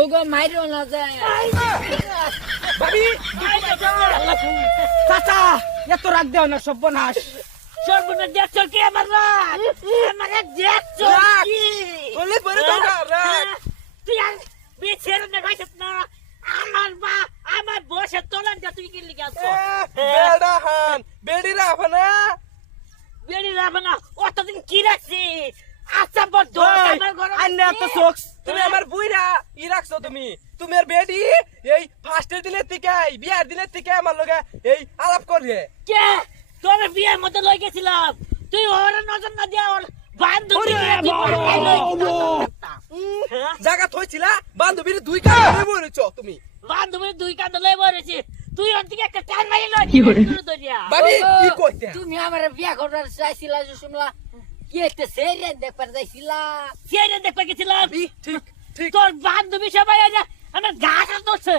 ওগো মাইরো না যায় ভাবি চাচা এত রাগ দেও না সর্বনাশ সর্বনা দেখছো কি আমার রাগ আমার দেখছো রাগ। কি বলে পরে দাও না, রাগ। তুই আর বিছের না ভাইছত না আমার বসে তোলান যা তুই কি লিখে আছো বেড়া হান বেড়ি রাখো না বেরি রাখবে না অতদিন কি রাখছি আচ্ছা বড় আমার ঘরে আন্না তো সোক্স তুমি আমার বুইরা ই রাখছো তুমি তোমার বেডি এই ফার্স্টের দিনের থেকে বিয়ার দিনের থেকে আমার লগে এই আলাপ করবে কে তোর বিয়ের মধ্যে লই গেছিলাম তুই ওর নজর না দিয়া ওর বান্ধবী জায়গা থইছিলা বান্ধবীর দুই কাজ ধরে বলেছো তুমি বান্ধবীর দুই কাঁধে লই বলেছি তুই ওর দিকে একটা টান মারি লই ভাবি কি কইতে তুমি আমার বিয়া করার চাইছিলা যে শুনলা কি একটা সেরিয়াল দেখবার চাইছিলা সেরে দেখতে গেছিলাম ঠিক ঠিক তোর বান্ধবী সবাই আমার গাছ ধরছে